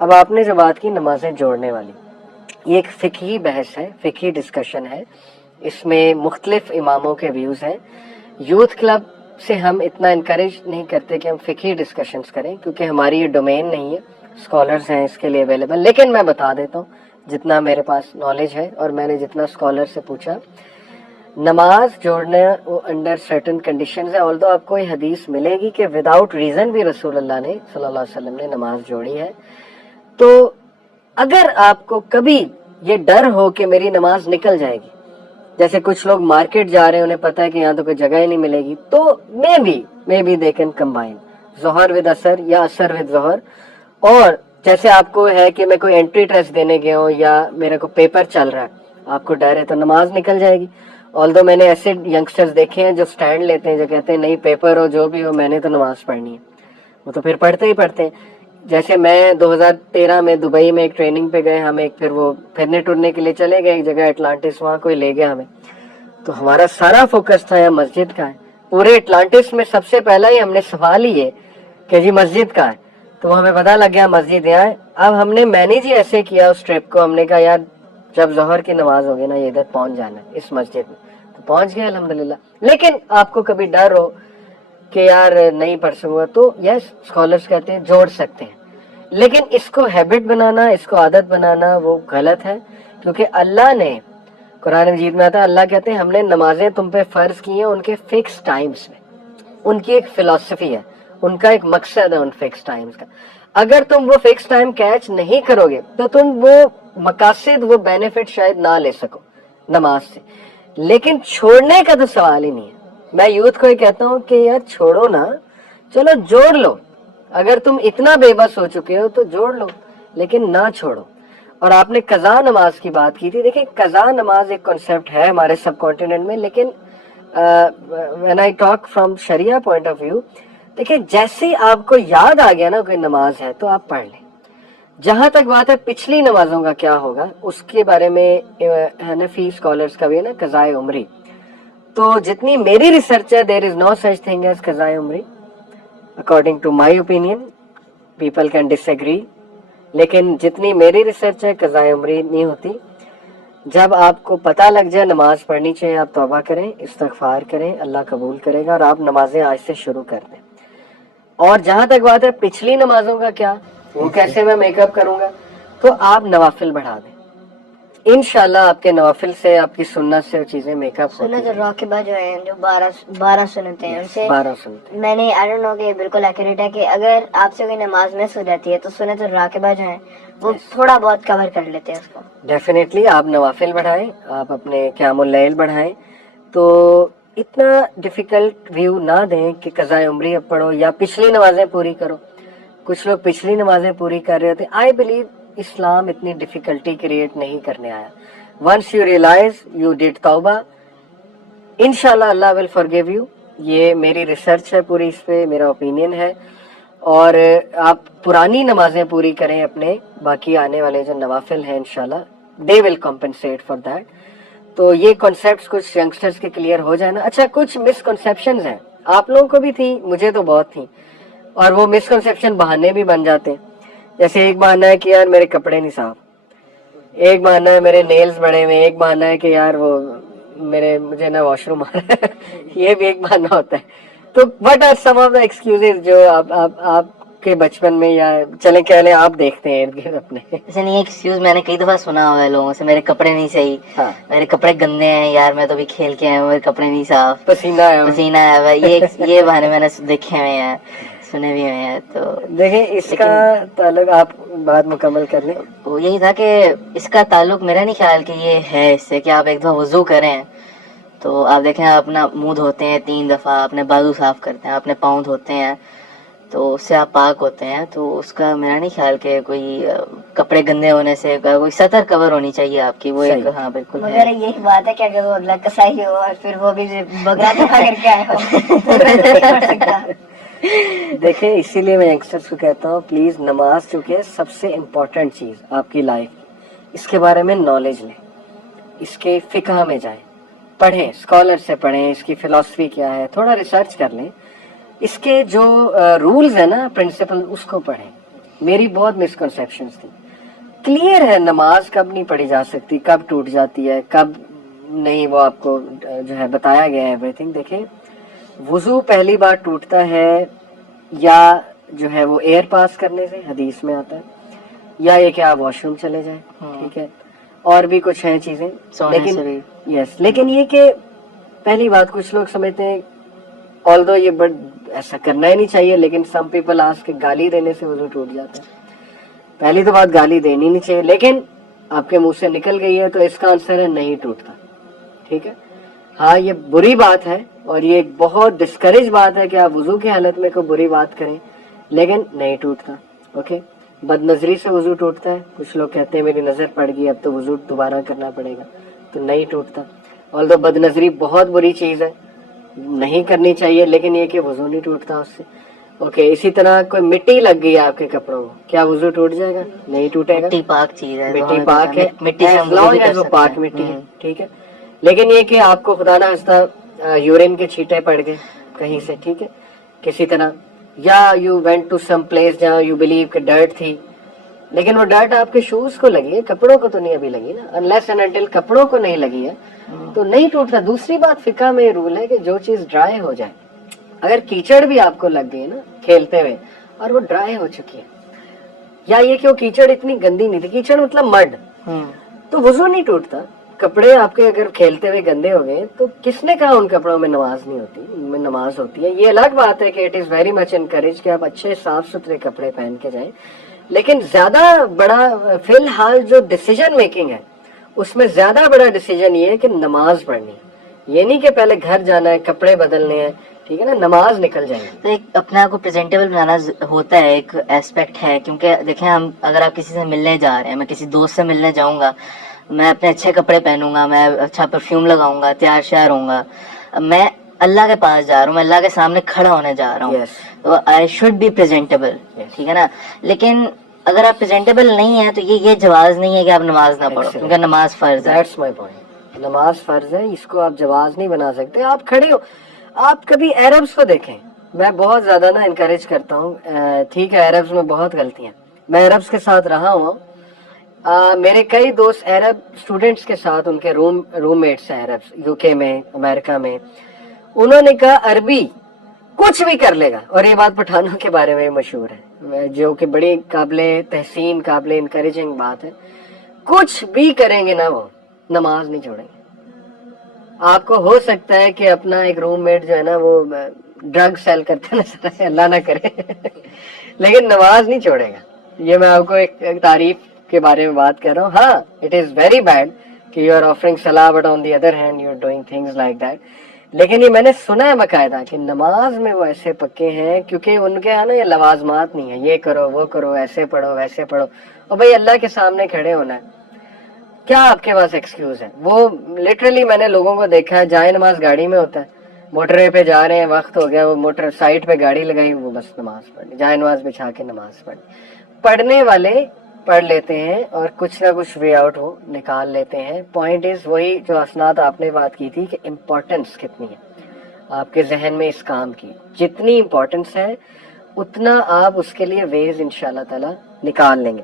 اب آپ نے جو بات کی نمازیں جوڑنے والی، یہ ایک فقہی بحث ہے، فقہی ڈسکشن ہے، اس میں مختلف اماموں کے ویوز ہیں. یوتھ کلب سے ہم اتنا انکریج نہیں کرتے کہ ہم فقہی ڈسکشنز کریں، کیونکہ ہماری یہ ڈومین نہیں ہے، اسکالرز ہیں اس کے لیے اویلیبل. لیکن میں بتا دیتا ہوں جتنا میرے پاس نالج ہے اور میں نے جتنا اسکالر سے پوچھا. نماز جوڑنا وہ انڈر سرٹن کنڈیشنز ہے. آلدو آپ کو یہ حدیث ملے گی کہ وداؤٹ ریزن بھی رسول اللہ نے صلی اللہ علیہ وسلم نے نماز جوڑی ہے. تو اگر آپ کو کبھی یہ ڈر ہو کہ میری نماز نکل جائے گی، جیسے کچھ لوگ مارکیٹ جا رہے ہیں انہیں پتا ہے کہ یہاں تو کوئی جگہ ہی نہیں ملے گی، تو maybe they can combine ظہر ود اثر یا اثر ود ظہر. اور جیسے آپ کو ہے کہ میں کوئی انٹری ٹیسٹ دینے گیا ہوں یا میرے کو پیپر چل رہا ہے، آپ کو ڈر ہے تو نماز نکل جائے گی. آلدو میں نے ایسے ینگسٹرز دیکھے ہیں جو سٹینڈ لیتے ہیں، جو کہتے ہیں نہیں پیپر ہو جو بھی ہو میں نے تو نماز پڑھنی ہے، وہ تو پھر پڑھتے ہی پڑھتے ہیں. جیسے میں 2013 میں دبئی میں ایک ٹریننگ پہ گئے، ہم ایک پھر وہ پھرنے ٹرنے کے لیے چلے گئے ایک جگہ اٹلانٹس، وہاں کوئی لے گیا ہمیں، تو ہمارا سارا فوکس تھا یہاں مسجد کا ہے. پورے اٹلانٹس میں سب سے پہلا ہی ہم نے سوال ہی ہے کہ جی مسجد کا ہے، تو ہمیں پتا لگ گیا مسجد یہاں ہے. اب ہم نے مینیج ہی ایسے کیا اس ٹرپ کو، ہم نے کہا یار جب ظہر کی نماز ہوگی نا یہ ادھر پہنچ جانا ہے اس مسجد میں، تو پہنچ گئے الحمدللہ. لیکن آپ کو کبھی ڈر ہو کہ یار نہیں پڑھ سکوں گا تو یس اسکالرس کہتے ہیں جوڑ سکتے ہیں، لیکن اس کو ہیبٹ بنانا، اس کو عادت بنانا وہ غلط ہے. کیونکہ اللہ نے قرآن مجید میں آتا ہے، اللہ کہتے ہیں ہم نے نمازیں تم پہ فرض کی ہیں ان کے فکس ٹائمز میں. ان کی ایک فلسفی ہے، ان کا ایک مقصد ہے ان فکس ٹائمز کا. اگر تم وہ فکس ٹائم کیچ نہیں کرو گے تو تم وہ مقاصد، وہ بینیفٹ شاید نہ لے سکو نماز سے. لیکن چھوڑنے کا تو سوال ہی نہیں ہے. میں یوتھ کو یہ کہتا ہوں کہ یار چھوڑو نا، چلو جوڑ لو. اگر تم اتنا بے بس ہو چکے ہو تو جوڑ لو، لیکن نہ چھوڑو. اور آپ نے قضا نماز کی بات کی تھی، دیکھیں قضا نماز ایک کانسیپٹ ہے ہمارے سب کانٹیننٹ میں، لیکن when I talk from Sharia point of view, دیکھیں جیسے ہی آپ کو یاد آ گیا نا کوئی نماز ہے تو آپ پڑھ لیں. جہاں تک بات ہے پچھلی نمازوں کا کیا ہوگا، اس کے بارے میں حنفی اسکالرس کا بھی ہے نا قضائے عمری. تو جتنی میری ریسرچ ہے دیر از نو سچ تھنگ ایز قضائے عمری according to my opinion. People can disagree, لیکن جتنی میری ریسرچ ہے قضائے عمری نہیں ہوتی. جب آپ کو پتہ لگ جائے نماز پڑھنی چاہیے آپ توبہ کریں، استغفار کریں، اللہ قبول کرے گا، اور آپ نمازیں آج سے شروع کر دیں. اور جہاں تک بات ہے پچھلی نمازوں کا کیا، وہ کیسے میں میک اپ کروں گا، تو آپ نوافل بڑھا دیں. انشاءاللہ آپ کے نوافل سے، آپ کی سنت سے وہ چیزیں میک اپ ہوتی ہیں. سنت الراکبہ جو ہیں، جو 12 سنتیں ہیں، ان سے 12 سنتیں میں نے آئی ڈونٹ نو کہ بالکل ایکوریٹ ہے کہ اگر آپ سے کوئی نماز مس ہو جاتی ہے تو سنت الراکبہ جو ہیں وہ تھوڑا بہت کور کر لیتے ہیں اس کو. ڈیفینیٹلی آپ نوافل بڑھائیں، آپ اپنے قیام اللیل بڑھائیں. تو اتنا ڈیفیکلٹ ویو نہ دیں کہ قضائے عمری اب پڑھو یا پچھلی نمازیں پوری کرو. کچھ لوگ پچھلی نمازیں پوری کر رہے ہوتے. آئی بلیو اسلام اتنی ڈیفیکلٹی کریٹ نہیں کرنے آیا. Once you realise you did توبہ، انشاءاللہ اللہ ول فارگیو یو. یہ میری ریسرچ ہے پوری، اس پہ میرا اوپینین ہے. اور آپ پرانی نمازیں پوری کریں، اپنے باقی آنے والے جو نوافل ہیں انشاءاللہ دے ول کمپنسیٹ فار دیٹ. تو یہ کانسیپٹس کچھ ینگسٹرز کے کلیئر ہو جائے نا. اچھا کچھ مسکنسیپشنز ہیں، آپ لوگوں کو بھی تھی، مجھے تو بہت تھیں، اور وہ مسکنسیپشن بہانے بھی بن جاتے ہیں. جیسے ایک بہانہ ہے کہ یار میرے کپڑے نہیں صاف، ایک بہانہ ہے میرے نیلز بڑے ہوئے، ایک بہانہ ہے کہ یار وہ مجھے نا واش روم آ رہا ہے. یہ بھی ایک بہانہ ہوتا ہے. تو what are some of the excuses جو آپ کے بچپن میں، یا چلیں کہہ لیں آپ دیکھتے ہیں ارد گرد اپنے؟ ایسے نہیں، ایکسکیوز میں نے کئی دفعہ سنا ہوا ہے لوگوں سے، میرے کپڑے نہیں صحیح، ہاں میرے کپڑے گندے ہیں یار، میں تو بھی کھیل کے آیا ہوں، میرے کپڑے نہیں صاف، پسینہ آیا ہوا. پسینہ آیا ہوا. یہ بہانے میں نے دیکھے ہوئے ہیں، سنے بھی ہوئے ہیں. تو دیکھیں اس کا تعلق، آپ بات مکمل کر لیں. وہ یہی تھا کہ اس کا تعلق میرا نہیں خیال کہ یہ ہے اس سے کہ آپ ایک دفعہ وضو کریں تو آپ دیکھیں اپنا منہ دھوتے ہیں 3 دفعہ، اپنے بازو صاف کرتے ہیں، اپنے پاؤں دھوتے ہیں، تو اس سے آپ پاک ہوتے ہیں. تو اس کا میرا نہیں خیال کہ کوئی کپڑے گندے ہونے سے کوئی سطر کور ہونی چاہیے آپ کی، وہ ایک ہاں بالکل. مگر یہی بات ہے کہ اگر وہ اگلا کسائی ہو اور پھر وہ بھی بگڑا دفاع کر کے آئے ہو. دیکھیں اسی لیے میں ینگسٹرس کو کہتا ہوں پلیز نماز چونکہ سب سے امپورٹنٹ چیز آپ کی لائف، اس کے بارے میں نالج لیں، اس کے فقہ میں جائیں، پڑھیں، اسکالر سے پڑھیں، اس کی فلسفی کیا ہے، تھوڑا ریسرچ کر لیں، اس کے جو رولز ہیں نا، پرنسپل، اس کو پڑھیں. میری بہت مسکنسیپشنز تھی. کلیئر ہے نماز کب نہیں پڑھی جا سکتی, کب ٹوٹ جاتی ہے, کب نہیں, وہ آپ کو جو ہے بتایا گیا ہے ایوری تھنگ. دیکھیں وضو پہلی بار ٹوٹتا ہے یا جو ہے وہ ایئر پاس کرنے سے, حدیث میں آتا ہے, یا یہ کہ آپ واش روم چلے جائیں, ٹھیک ہے, اور بھی کچھ ہیں چیزیں, لیکن یس, لیکن یہ کہ پہلی بات کچھ لوگ سمجھتے ہیں although یہ ایسا کرنا ہی نہیں چاہیے, لیکن سم پیپل آج کے گالی دینے سے وضو ٹوٹ جاتا ہے. پہلی تو بات گالی دینی نہیں چاہیے, لیکن آپ کے منہ سے نکل گئی ہے تو اس کا آنسر ہے نہیں ٹوٹتا, ٹھیک ہے. ہاں یہ بری بات ہے اور یہ ایک بہت ڈسکریج بات ہے کہ آپ وضو کی حالت میں کوئی بری بات کریں, لیکن نہیں ٹوٹتا. اوکے, بد نظری سے وضو ٹوٹتا ہے. کچھ لوگ کہتے ہیں میری نظر پڑ گئی اب تو وضو دوبارہ کرنا پڑے گا, تو نہیں ٹوٹتا. although بد نظری بہت بری چیز ہے, نہیں کرنی چاہیے, لیکن یہ کہ وضو نہیں ٹوٹتا اس سے. اوکے, اسی طرح کوئی مٹی لگ گئی آپ کے کپڑوں کو, کیا وضو ٹوٹ جائے گا؟ نہیں ٹوٹے گا. مٹی پاک چیز ہے, مٹی پاک ہے, مٹی سے ہم as وضو long بھی کر as وہ سکتے پاک ہیں. مٹی ہے, ٹھیک ہے. لیکن یہ کہ آپ کو خدا نہ خواستہ یورین کے چھینٹے پڑ گئے کہیں سے, ٹھیک ہے, کسی طرح, یا you went to some place جہاں یو بلیو کہ ڈرٹ تھی, لیکن وہ ڈرٹ آپ کے شوز کو لگی ہے, کپڑوں کو تو نہیں ابھی لگی نا. unless and until کپڑوں کو نہیں لگی ہے تو نہیں ٹوٹتا. دوسری بات فقہ میں یہ رول ہے کہ جو چیز ڈرائی ہو جائے, اگر کیچڑ بھی آپ کو لگ گئی نا کھیلتے ہوئے اور وہ ڈرائی ہو چکی ہے, یا یہ کہ وہ کیچڑ اتنی گندی نہیں تھی, کیچڑ مطلب مڈ, تو وضو نہیں ٹوٹتا. کپڑے آپ کے اگر کھیلتے ہوئے گندے ہو گئے تو کس نے کہا ان کپڑوں میں نماز نہیں ہوتی؟ ان میں نماز ہوتی ہے. یہ الگ بات ہے کہ it is very much encourage کہ آپ اچھے صاف ستھرے کپڑے پہن کے جائیں, لیکن زیادہ بڑا فی الحال جو ڈیسیجن میکنگ ہے اس میں زیادہ بڑا ڈیسیجن یہ ہے کہ نماز پڑھنی ہے. یہ نہیں کہ پہلے گھر جانا ہے, کپڑے بدلنے ہیں, ٹھیک ہے نا, نماز نکل جائیں گی. تو ایک اپنے آپ کو پریزنٹیبل بنانا ہوتا ہے, ایک ایسپیکٹ ہے. کیونکہ دیکھیں ہم اگر آپ کسی سے ملنے جا رہے ہیں, میں کسی دوست سے ملنے جاؤں گا, میں اپنے اچھے کپڑے پہنوں گا, میں اچھا پرفیوم لگاؤں گا, تیار شیار ہوں گا, میں اللہ کے پاس جا رہا ہوں, میں اللہ کے سامنے کھڑا ہونے جا رہا ہوں, تو آئی شوڈ بی پریزنٹیبل, ٹھیک ہے نا. لیکن اگر آپ پریزنٹیبل نہیں ہیں تو یہ جواز نہیں ہے کہ آپ نماز نہ پڑھو, کیونکہ نماز فرض ہے. That's my point. نماز فرض ہے, اس کو آپ جواز نہیں بنا سکتے. آپ کھڑے ہو, آپ کبھی عربس کو دیکھیں, میں بہت زیادہ نا انکریج کرتا ہوں, ٹھیک ہے عربس میں بہت غلطیاں, میں عربس کے ساتھ رہا ہوں, میرے کئی دوست عرب اسٹوڈنٹس کے ساتھ, ان کے روم میٹس ہیں عربس, یو کے میں, امریکہ میں, انہوں نے کہا عربی کچھ بھی کر لے گا. اور یہ بات پٹھانوں کے بارے میں مشہور ہے, جو کہ بڑی قابل تحسین, قابل انکریجنگ بات ہے. کچھ بھی کریں گے نا وہ نماز نہیں چھوڑیں گے. آپ کو ہو سکتا ہے کہ اپنا ایک روم میٹ جو ہے نا وہ ڈرگ سیل کرتے نظر آئے, اللہ نہ کرے, لیکن نماز نہیں چھوڑے گا. یہ میں آپ کو ایک تعریف کے بارے میں بات کر رہا ہوں. ہاں اٹ از ویری بیڈ کہ یو آر آفرنگ صلاح, but on the other hand you are doing things like that. لیکن یہ میں نے سنا ہے باقاعدہ کہ نماز میں وہ ایسے پکے ہیں, کیونکہ ان کے یہاں نا یہ لوازمات نہیں ہے, یہ کرو وہ کرو, ایسے پڑھو ویسے پڑھو. اور بھائی اللہ کے سامنے کھڑے ہونا ہے, کیا آپ کے پاس ایکسکیوز ہے؟ وہ لٹرلی میں نے لوگوں کو دیکھا ہے, جائے نماز گاڑی میں ہوتا ہے, موٹر وے پہ جا رہے ہیں, وقت ہو گیا, وہ موٹر سائٹ پہ گاڑی لگائی, وہ بس نماز پڑھنی, جائے نماز بچھا کے نماز پڑھنی. پڑھنے والے پڑھ لیتے ہیں اور کچھ نہ کچھ وے آؤٹ وہ نکال لیتے ہیں. پوائنٹ از وہی جو اسناد آپ نے بات کی تھی کہ امپورٹنس کتنی ہے آپ کے ذہن میں اس کام کی. جتنی امپورٹنس ہے اتنا آپ اس کے لیے ویز انشاءاللہ تعالی نکال لیں گے.